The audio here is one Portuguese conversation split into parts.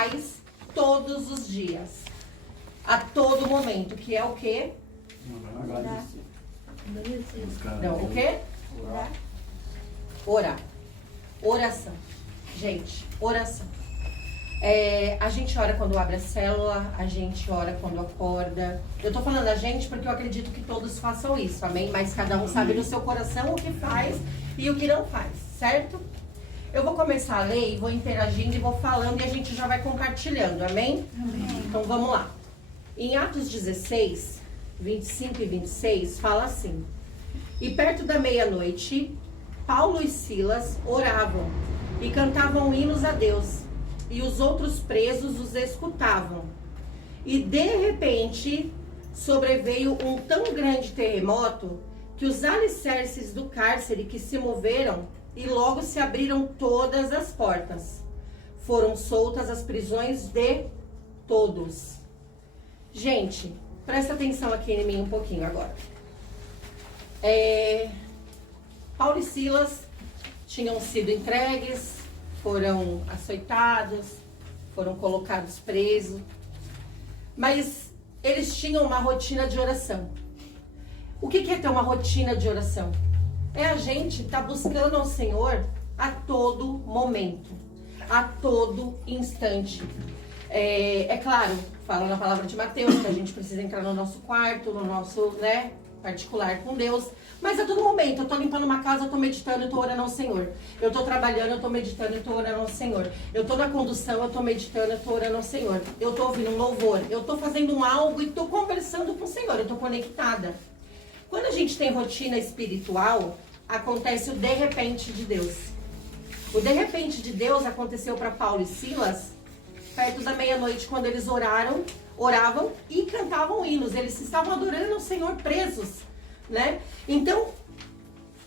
faz todos os dias, a todo momento, que é o quê? Orar. Não, o quê? Orar. Oração. Gente, oração. A gente ora quando abre a célula, a gente ora quando acorda. Eu tô falando a gente porque eu acredito que todos façam isso, amém? Mas cada um sabe no seu coração o que faz e o que não faz, certo? Eu vou começar a ler e vou interagindo e vou falando e a gente já vai compartilhando, amém? Amém. Então vamos lá. Em Atos 16, 25 e 26, fala assim: E perto da meia-noite, Paulo e Silas oravam e cantavam hinos a Deus, e os outros presos os escutavam. E de repente sobreveio um tão grande terremoto que os alicerces do cárcere que se moveram, e logo se abriram todas as portas. Foram soltas as prisões de todos. Gente, presta atenção aqui em mim um pouquinho agora. Paulo e Silas tinham sido entregues, foram açoitados, foram colocados presos, mas eles tinham uma rotina de oração. O que é ter uma rotina de oração? É a gente estar buscando ao Senhor a todo momento, a todo instante. É claro, fala na palavra de Mateus que a gente precisa entrar no nosso quarto, no nosso, particular com Deus, mas a todo momento. Eu tô limpando uma casa, eu tô meditando, eu tô orando ao Senhor. Eu tô trabalhando, eu tô meditando, eu tô orando ao Senhor. Eu tô na condução, eu tô meditando, eu tô orando ao Senhor. Eu tô ouvindo um louvor, eu tô fazendo algo e tô conversando com o Senhor, eu tô conectada. Quando a gente tem rotina espiritual, acontece o de repente de Deus. O de repente de Deus aconteceu para Paulo e Silas perto da meia-noite, quando eles oravam e cantavam hinos. Eles estavam adorando ao Senhor presos, né? Então,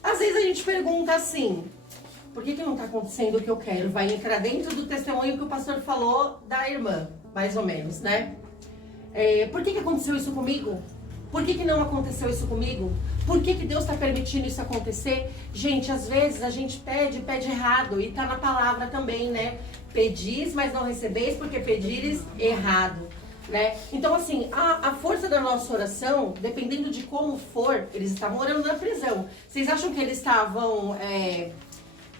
às vezes a gente pergunta assim: por que não está acontecendo o que eu quero? Vai entrar dentro do testemunho que o pastor falou da irmã, mais ou menos, né? Por que aconteceu isso comigo? Por que não aconteceu isso comigo? Por que Deus está permitindo isso acontecer? Gente, às vezes a gente pede errado. E tá na palavra também, né? Pedis, mas não recebeis, porque pedires errado, né? Então, assim, a força da nossa oração, dependendo de como for, eles estavam orando na prisão. Vocês acham que eles estavam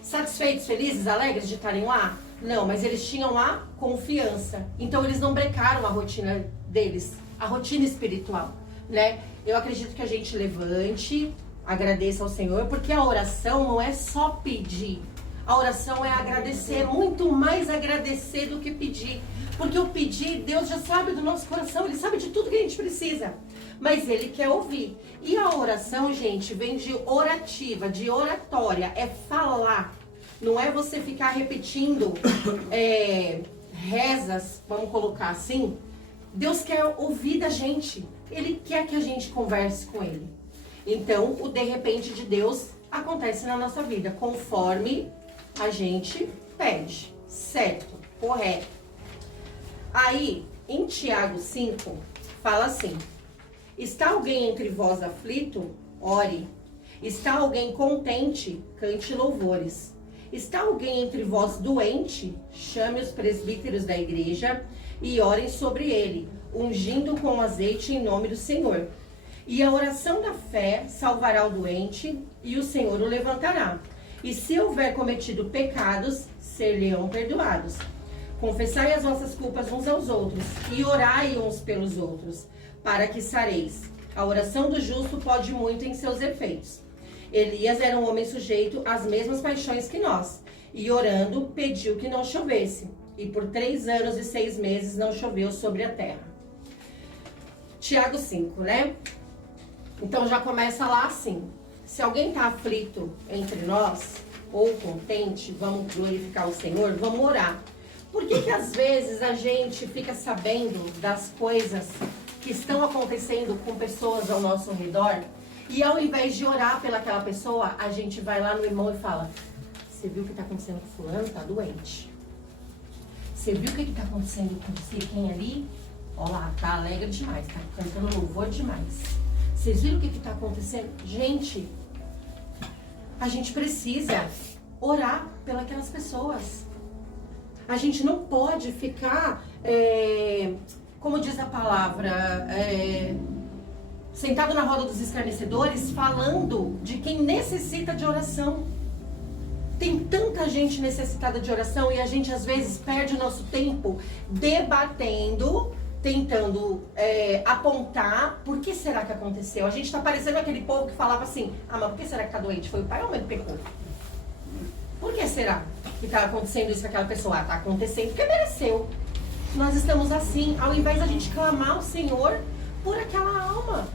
satisfeitos, felizes, alegres de estarem lá? Não, mas eles tinham a confiança. Então, eles não brecaram a rotina deles, a rotina espiritual, né? Eu acredito que a gente levante, agradeça ao Senhor, porque a oração não é só pedir. A oração é agradecer, muito mais agradecer do que pedir. Porque o pedir, Deus já sabe do nosso coração, Ele sabe de tudo que a gente precisa. Mas Ele quer ouvir. E a oração, gente, vem de orativa, de oratória, é falar. Não é você ficar repetindo rezas, vamos colocar assim. Deus quer ouvir da gente. Ele quer que a gente converse com Ele. Então, o de repente de Deus acontece na nossa vida, conforme a gente pede. Certo? Correto. Aí, em Tiago 5, fala assim: está alguém entre vós aflito? Ore. Está alguém contente? Cante louvores. Está alguém entre vós doente? Chame os presbíteros da igreja e orem sobre ele, ungindo com azeite em nome do Senhor. E a oração da fé salvará o doente, e o Senhor o levantará. E se houver cometido pecados, ser-lhe-ão perdoados. Confessai as vossas culpas uns aos outros, e orai uns pelos outros, para que sareis. A oração do justo pode muito em seus efeitos. Elias era um homem sujeito às mesmas paixões que nós, e orando pediu que não chovesse. E por 3 anos e 6 meses não choveu sobre a terra. Tiago 5, né? Então já começa lá assim: se alguém está aflito entre nós, ou contente, vamos glorificar o Senhor, vamos orar. Por que às vezes a gente fica sabendo das coisas que estão acontecendo com pessoas ao nosso redor, e ao invés de orar pelaquela pessoa, a gente vai lá no irmão e fala: você viu o que está acontecendo com fulano? Está doente. Você viu o que está acontecendo com você? Quem ali? Ó lá, tá alegre demais, tá cantando louvor demais. Vocês viram o que está acontecendo? Gente, a gente precisa orar pelas pessoas. A gente não pode ficar, como diz a palavra, sentado na roda dos escarnecedores, falando de quem necessita de oração. Tem tanta gente necessitada de oração e a gente às vezes perde o nosso tempo debatendo, tentando apontar por que será que aconteceu. A gente está parecendo aquele povo que falava assim, mas por que será que está doente? Foi o pai ou a mãe que pecou? Por que será que está acontecendo isso com aquela pessoa? Está acontecendo porque mereceu. Nós estamos assim, ao invés da gente clamar ao Senhor por aquela alma,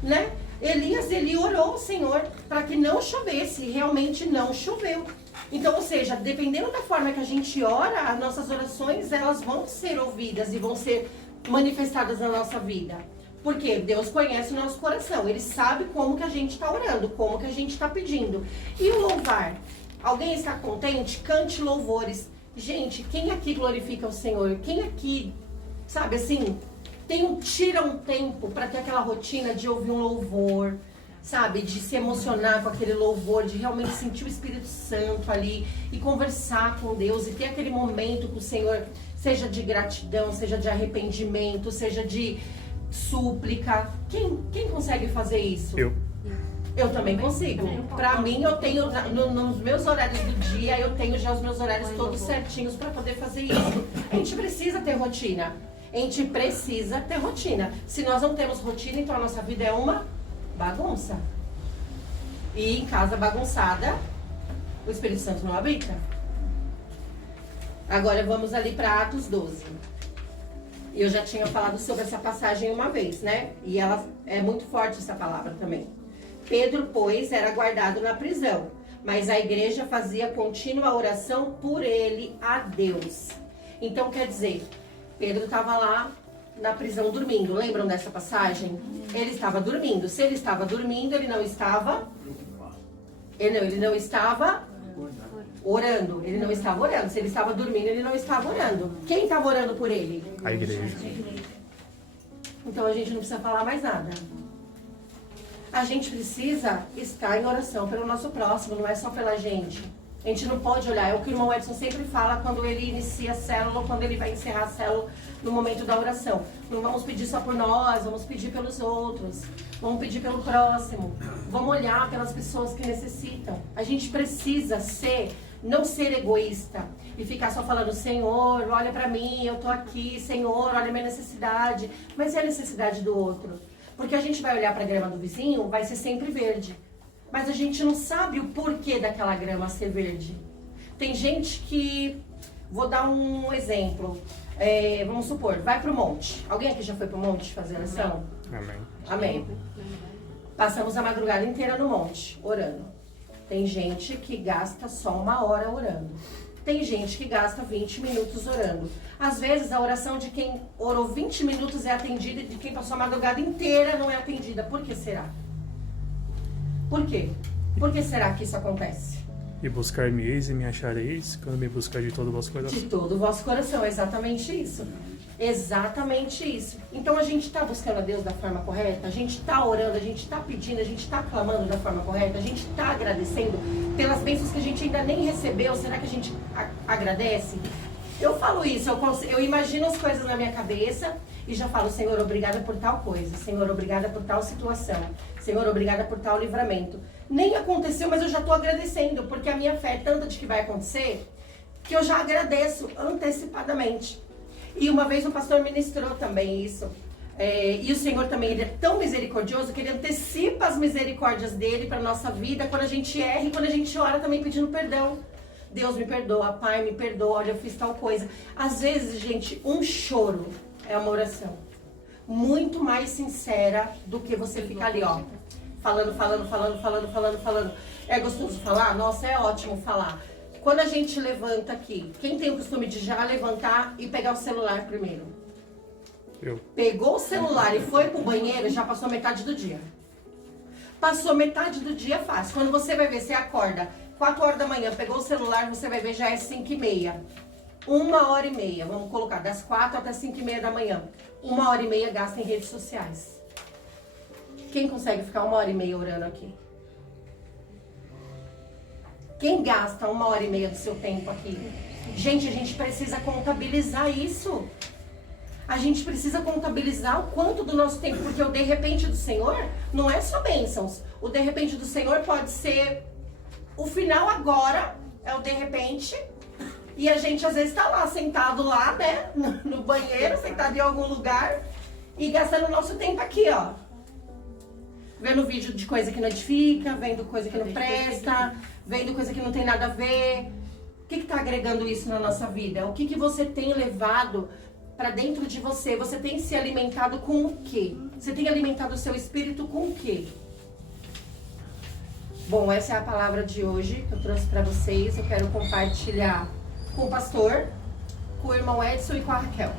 né? Elias, ele orou ao Senhor para que não chovesse, e realmente não choveu. Então, ou seja, dependendo da forma que a gente ora, as nossas orações, elas vão ser ouvidas e vão ser manifestadas na nossa vida. Porque Deus conhece o nosso coração, Ele sabe como que a gente está orando, como que a gente está pedindo. E o louvar? Alguém está contente? Cante louvores. Gente, quem aqui glorifica o Senhor? Quem aqui, sabe assim... tira um tempo para ter aquela rotina de ouvir um louvor, sabe? De se emocionar com aquele louvor, de realmente sentir o Espírito Santo ali e conversar com Deus e ter aquele momento com o Senhor, seja de gratidão, seja de arrependimento, seja de súplica. Quem consegue fazer isso? Eu também consigo. Pra mim, eu tenho, nos meus horários do dia, eu tenho já os meus horários todos certinhos para poder fazer isso. A gente precisa ter rotina. A gente precisa ter rotina. Se nós não temos rotina, então a nossa vida é uma bagunça. E em casa bagunçada, o Espírito Santo não habita. Agora vamos ali para Atos 12. Eu já tinha falado sobre essa passagem uma vez, né? E ela é muito forte, essa palavra também. Pedro, pois, era guardado na prisão, mas a igreja fazia contínua oração por ele a Deus. Então, quer dizer... Pedro estava lá na prisão dormindo. Lembram dessa passagem? Ele estava dormindo. Se ele estava dormindo, ele não estava... Ele não estava orando. Ele não estava orando. Se ele estava dormindo, ele não estava orando. Quem estava orando por ele? A igreja. Então a gente não precisa falar mais nada. A gente precisa estar em oração pelo nosso próximo, não é só pela gente. A gente não pode olhar, é o que o irmão Edson sempre fala quando ele inicia a célula ou quando ele vai encerrar a célula no momento da oração. Não vamos pedir só por nós, vamos pedir pelos outros, vamos pedir pelo próximo, vamos olhar pelas pessoas que necessitam. A gente precisa não ser egoísta e ficar só falando, Senhor, olha pra mim, eu tô aqui, Senhor, olha a minha necessidade. Mas e a necessidade do outro? Porque a gente vai olhar pra grama do vizinho, vai ser sempre verde. Mas a gente não sabe o porquê daquela grama ser verde. Tem gente que... Vou dar um exemplo. Vamos supor, vai pro monte. Alguém aqui já foi pro monte fazer oração? Amém. Amém. Passamos a madrugada inteira no monte, orando. Tem gente que gasta só 1 hora orando. Tem gente que gasta 20 minutos orando. Às vezes a oração de quem orou 20 minutos é atendida e de quem passou a madrugada inteira não é atendida. Por que será? Por quê? Por que será que isso acontece? E buscar-me-eis e me achareis, quando me buscar de todo o vosso coração. De todo o vosso coração, exatamente isso. Exatamente isso. Então a gente está buscando a Deus da forma correta? A gente está orando, a gente está pedindo, a gente está clamando da forma correta? A gente está agradecendo pelas bênçãos que a gente ainda nem recebeu? Será que a gente agradece? Eu falo isso, eu imagino as coisas na minha cabeça e já falo, Senhor, obrigada por tal coisa. Senhor, obrigada por tal situação. Senhor, obrigada por tal livramento. Nem aconteceu, mas eu já estou agradecendo, porque a minha fé é tanta de que vai acontecer, que eu já agradeço antecipadamente. E uma vez o pastor ministrou também isso. E o Senhor também, Ele é tão misericordioso que Ele antecipa as misericórdias dEle para a nossa vida, quando a gente erra e quando a gente ora também pedindo perdão. Deus me perdoa, Pai me perdoa, olha, eu fiz tal coisa. Às vezes, gente, um choro é uma oração muito mais sincera do que você ficar ali, ó, falando. É gostoso falar? Nossa, é ótimo falar. Quando a gente levanta aqui, quem tem o costume de já levantar e pegar o celular primeiro? Eu. Pegou o celular e foi pro banheiro, já passou metade do dia. Passou metade do dia fácil. Quando você vai ver, você acorda 4 horas da manhã, pegou o celular, você vai ver, já é 5h30. 1h30, vamos colocar, das 4 até 5h30 da manhã. 1h30 gasta em redes sociais. Quem consegue ficar 1h30 orando aqui? Quem gasta 1h30 do seu tempo aqui Gente, a gente precisa contabilizar isso. A gente precisa contabilizar o quanto do nosso tempo, porque o de repente do Senhor não é só bênçãos. O de repente do Senhor pode ser o final agora, é o de repente, e a gente às vezes tá lá, sentado lá, né, no banheiro, sentado em algum lugar, e gastando o nosso tempo aqui, ó. Vendo vídeo de coisa que não edifica, vendo coisa que não presta, vendo coisa que não tem nada a ver. O que tá agregando isso na nossa vida? O que você tem levado para dentro de você? Você tem se alimentado com o quê? Você tem alimentado o seu espírito com o quê? Bom, essa é a palavra de hoje que eu trouxe para vocês. Eu quero compartilhar com o pastor, com o irmão Edson e com a Raquel.